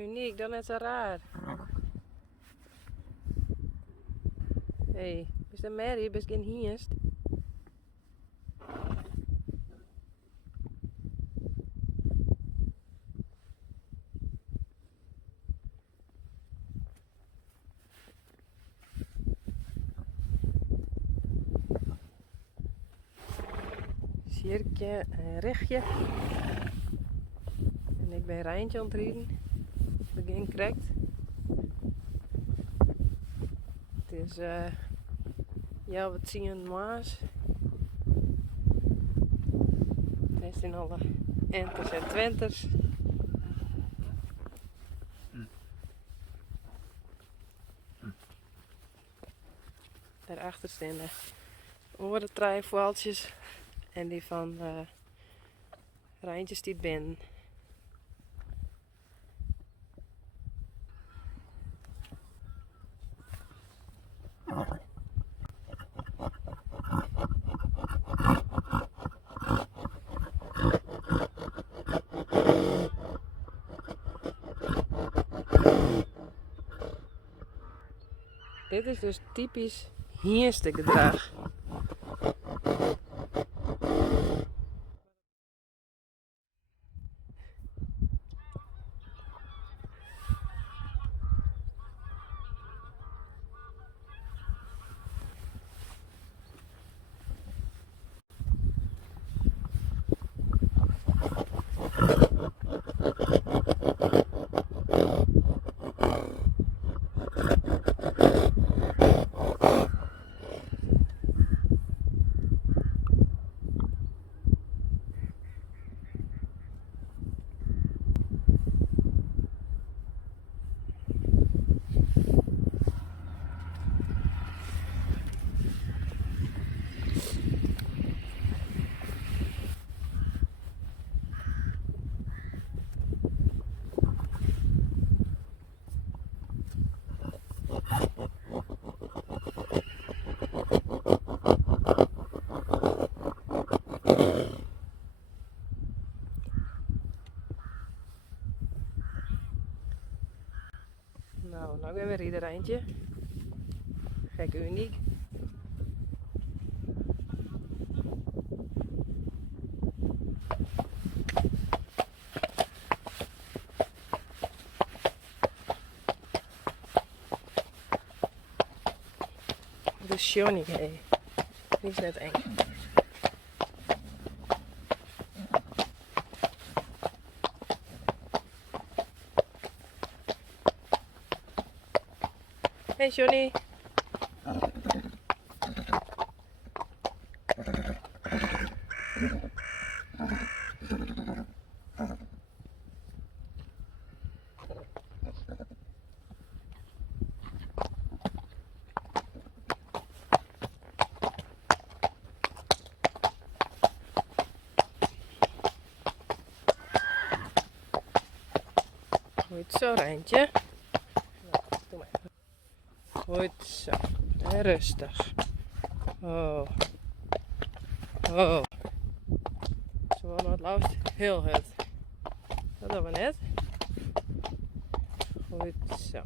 Uniek, dat is zo raar. Hé, is dat Mary? Best geen hierst. Cirkje en rechtje. En ik ben Rijntje aan het rijden. Begin correct. Het is ja, wat zien we maas. Hij is in alle enters en twenters. Daarachter staan de oorentrijfwaaltjes en die van Rijntjes die binnen. Dit is dus typisch hierste gedrag. Nou gaan we weer ieder eindje. Gek uniek. De Johnny, hé. Die is net eng. Hey Johnny. Goed zo, Rijntje. Doe maar. Goed zo. En rustig. Oh. Oh. Zo worden het lauwst heel hard. Dat doen we net. Goed zo.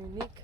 Uniek.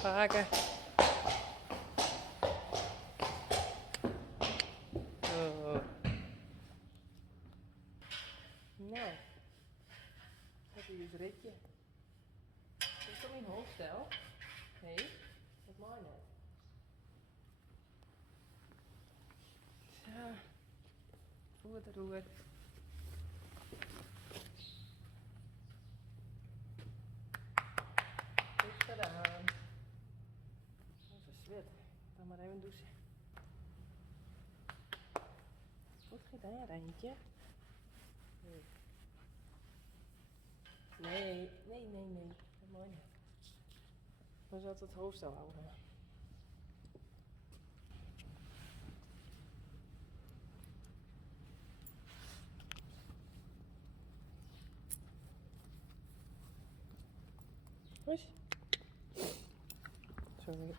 Vaker. Oh. Nou. Dat is een ritje. Dat is toch niet hoog? het roer. Goed gedaan. Zo zwet. Dan maar even douchen. Goed gedaan, Rijntje. Nee. Dat mooi niet. Dan zal het hoofd al houden. Hoi. Sorry.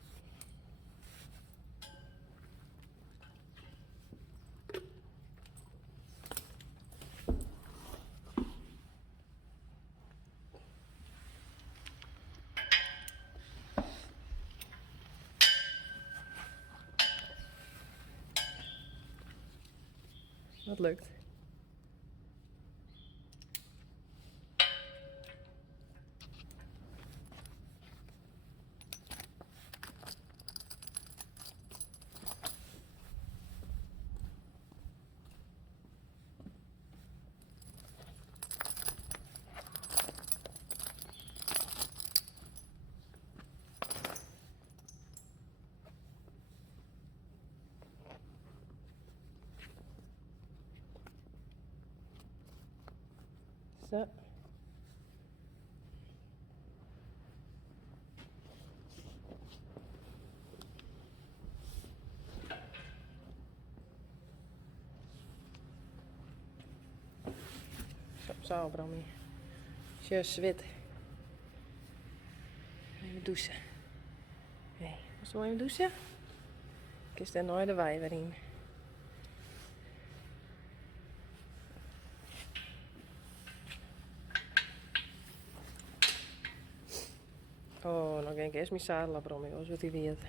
Dat lukt. Zo. Zo, Brammy. Je zwet. Even douchen. Hé, moest je even douchen? Ik is er nooit de wei weer in. Oh, nog een keer eens mijn zadel, Brammy. Was wat hij weet.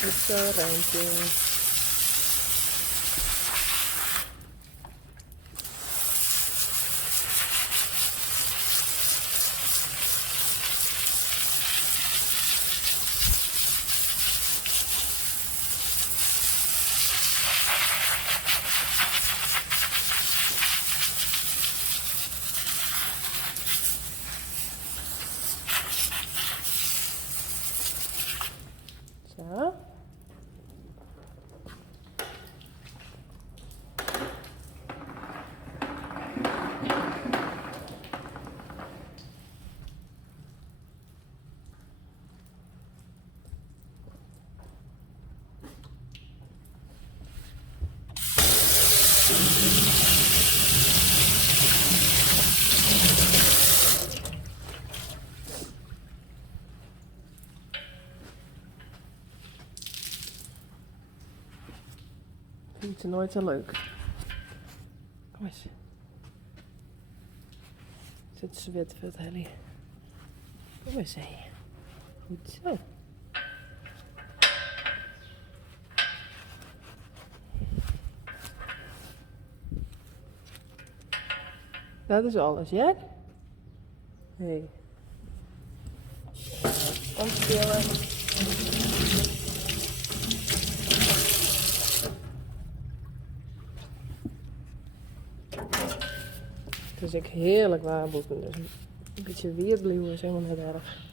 Goed zo, Rijntje. Zo. Vindt ze nooit zo leuk. Kom eens. Zit zwet vet, Helly. Kom eens, hé. Goed zo. Dat is alles, ja? Nee. Ontstillen. Het is echt heerlijk waarboeken, dus een beetje weerblieuwen is helemaal niet erg.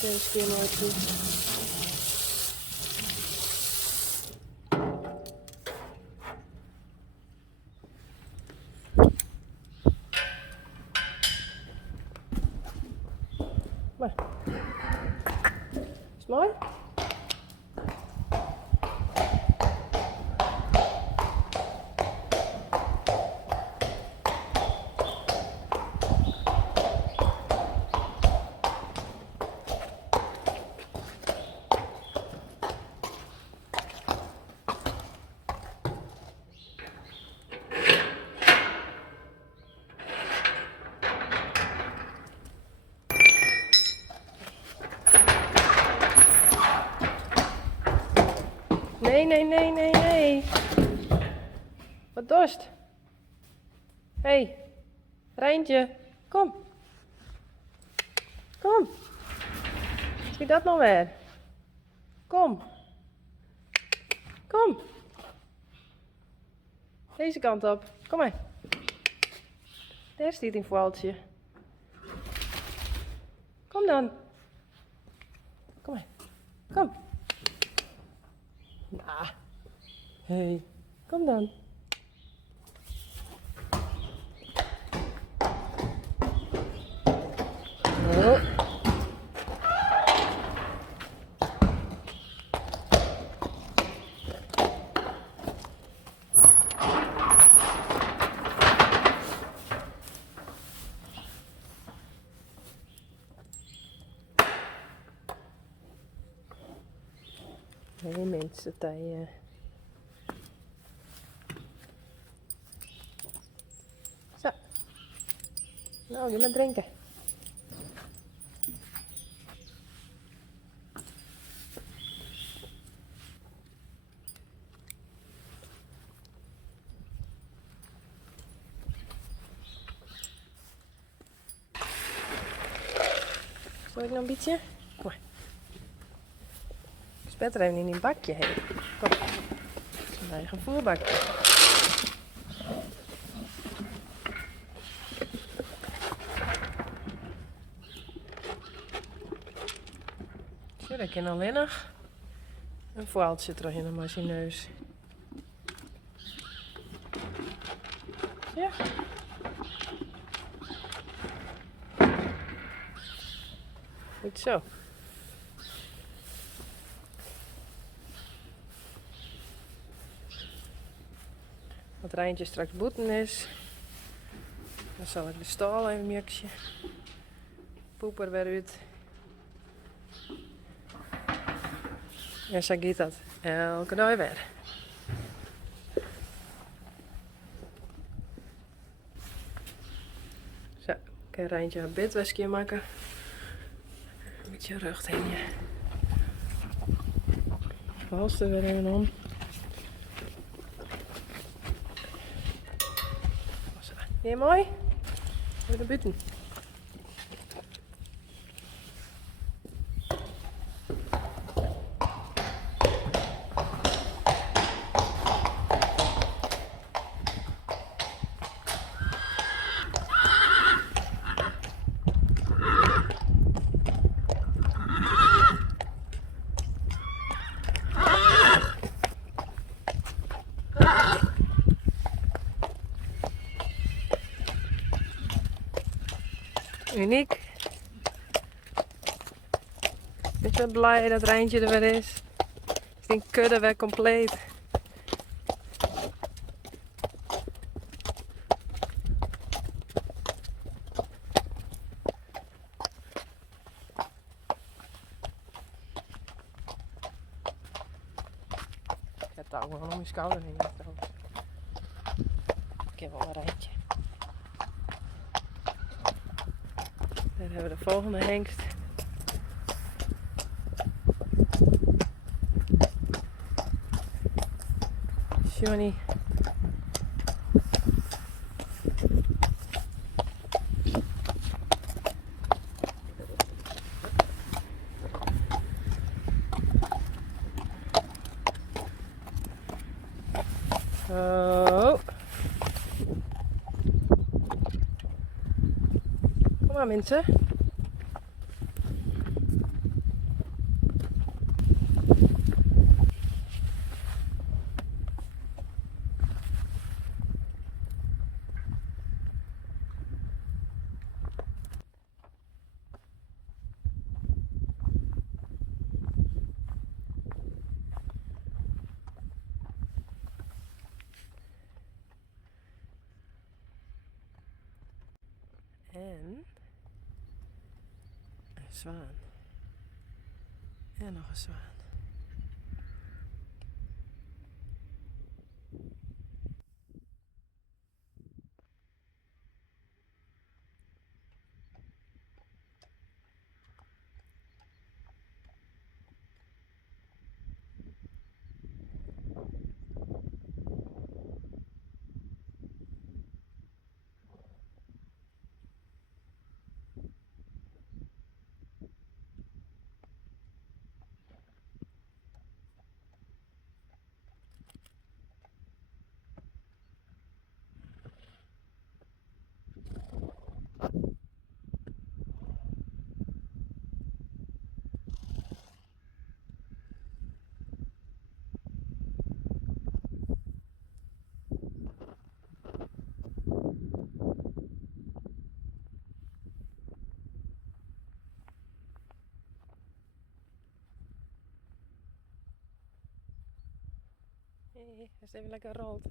Dit even een keer mooi terug. Maar. Is het mooi? Nee, nee, nee, nee, nee. Wat dorst. Hé, hey, Rijntje, kom. Kom. Zie dat nog weer? Kom. Kom. Deze kant op. Kom maar. Daar staat een voeltje. Kom dan. Kom maar. Kom. Nou. Hey. Kom dan. Oh. Hey mensen, tijd. Zo. Nou, ga maar drinken. Zal ik nog een beetje? Kom maar. Ik spet er even in een bakje heen. Kom. Een eigen voerbakje. Zo, dat kan alleen nog een voeltje terug in de machineus. Ja. Goed zo. Wat Rijntje straks boeten is, dan zal ik de stal even mixen. Poeper weer uit. En zo gaat dat elke dag weer. Zo, ik kan Rijntje een bedwasje maken. Een beetje rug heen. Hals er weer even om. Heel mooi. Weer de buiten. Uniek. Ik ben blij dat Rijntje er weer is. Ik denk kudde weer compleet. Ik heb het ook wel om mijn schouder heen. Ik heb wel een Rijntje. Daar hebben we de volgende hengst. Johnny. Oh. Kom maar mensen. zwaan. En nog een zwaan. Hé, hij is even lekker rood.